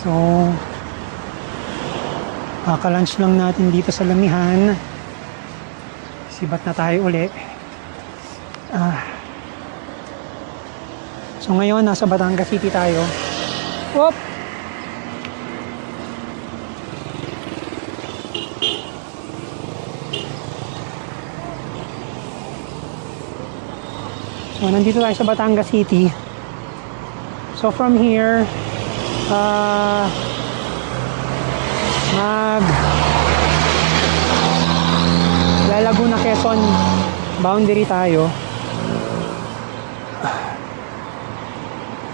So, kaka-lunch lang natin dito sa Lamihan. Sibat na tayo uli. So ngayon, nasa Batangas City tayo. Whoop! So nandito tayo sa Batangas City. So from here, Laguna Quezon boundary tayo.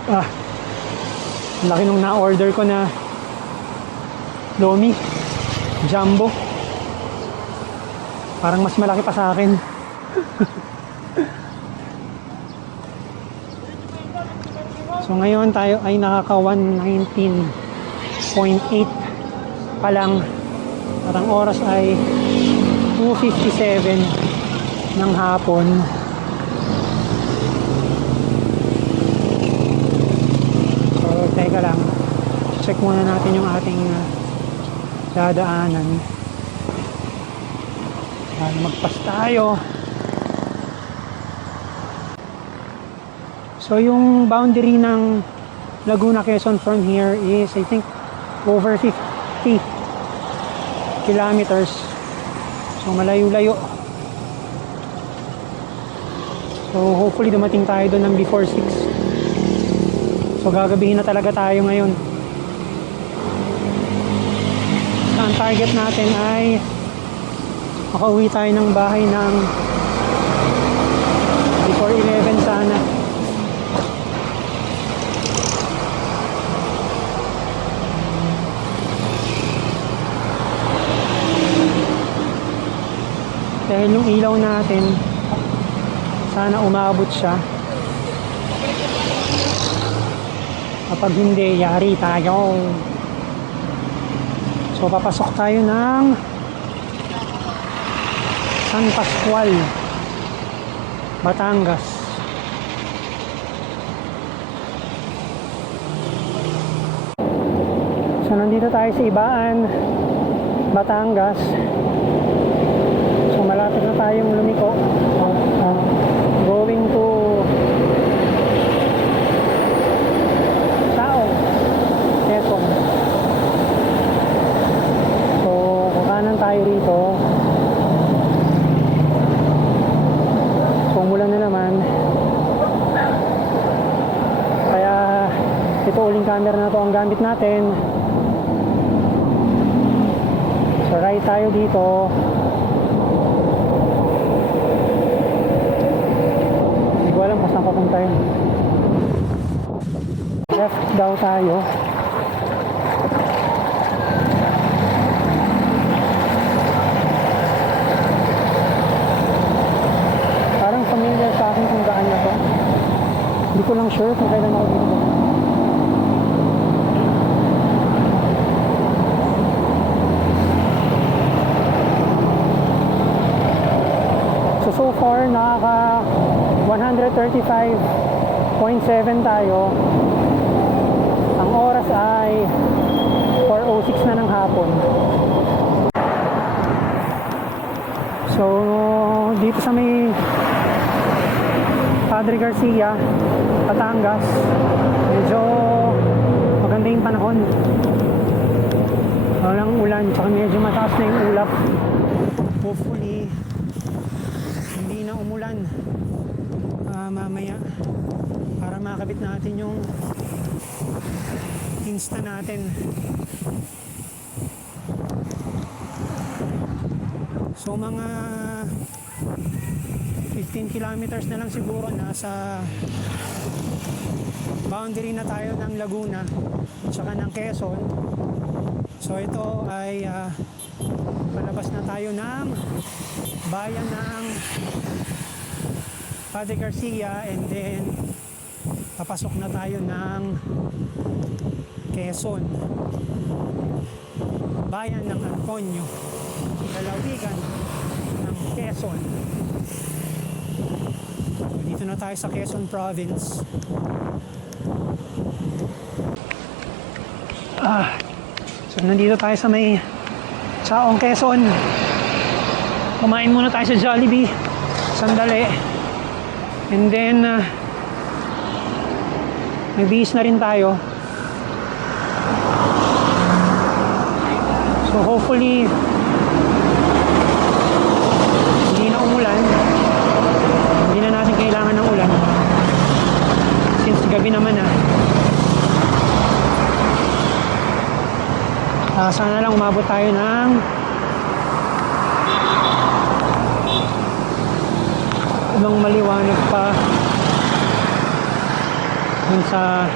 Ang laki nung na-order ko na Lomi Jumbo. Parang mas malaki pa sa akin. So ngayon tayo ay nakaka 119.8 pa lang. At ang oras ay 2:57 ng hapon. So teka lang, check muna natin yung ating dadaanan. Magpas tayo. So yung boundary ng Laguna Quezon from here is I think over 50 kilometers. So malayo-layo. So hopefully dumating tayo doon ng before 6. So gagabihin na talaga tayo ngayon. So ang target natin ay makauwi tayo ng bahay ng before 11 sana. Dahil yung ilaw natin, sana umabot siya. Kapag hindi, yari tayo. So papasok tayo ng San Pascual, Batangas. So nandito tayo sa Ibaan, Batangas. So malapit na tayong lumiko. Going to Saong, Quezon. So kakanan tayo rito. So umulan na naman. Kaya ito uling camera na to ang gamit natin. So right tayo dito. Alam kung saan papunta yun. Left daw tayo. Parang familiar sa akin kung daan na to. Hindi ko lang sure kung kailan ako dito. So far nakaka 135.7 tayo. Ang oras ay 4:06 na ng hapon. So dito sa may Padre Garcia, Batangas, medyo maganda yung panahon. Walang ulan, tsaka medyo mataas na yung ulap. Hopefully hindi na umulan mamaya para makabit natin yung Insta natin. So mga 15 kilometers na lang siguro, nasa boundary na tayo ng Laguna at saka ng Quezon. So ito ay palabas na tayo ng bayan ng Padre Garcia, and then papasok na tayo ng Quezon, bayan ng Antonio, lalawigan ng Quezon. So, dito na tayo sa Quezon Province. So nandito tayo sa may Chaong, Quezon. Kumain muna tayo sa Jollibee. Sandali. And then, nagbihis na rin tayo. So hopefully, hindi na umulan. Hindi na natin kailangan ng ulan. Since gabi naman na. Sana lang umabot tayo ng ibang maliwanag pa dun sa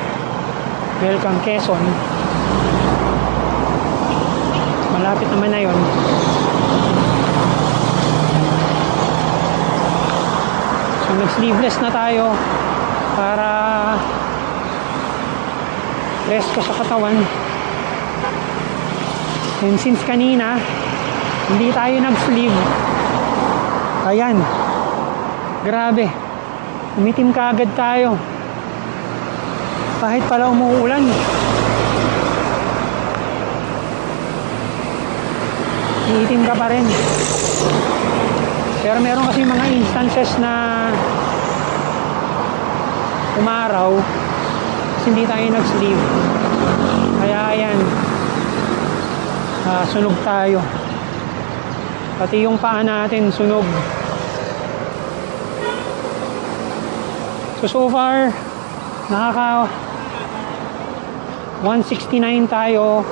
Welcome Quezon. Malapit naman na yun. So nag-sleeveless na tayo para rest ko sa katawan. And since kanina hindi tayo nag-sleeve, ayan, grabe, umitim kaagad tayo kahit pala umuulan. Iitim ka pa rin. Pero meron kasi mga instances na umaraw kasi hindi tayo nag-sleeve, kaya ayan, sunog tayo. Pati yung paa natin sunog. So far nakaka 169 tayo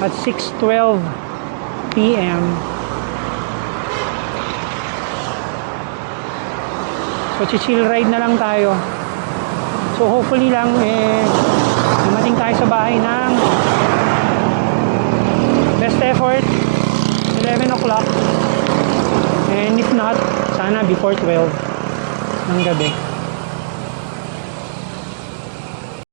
at 6:12 PM. So chill ride na lang tayo. So hopefully lang dumating tayo sa bahay ng best effort 11 o'clock, and if not, sana before 12 ng gabi.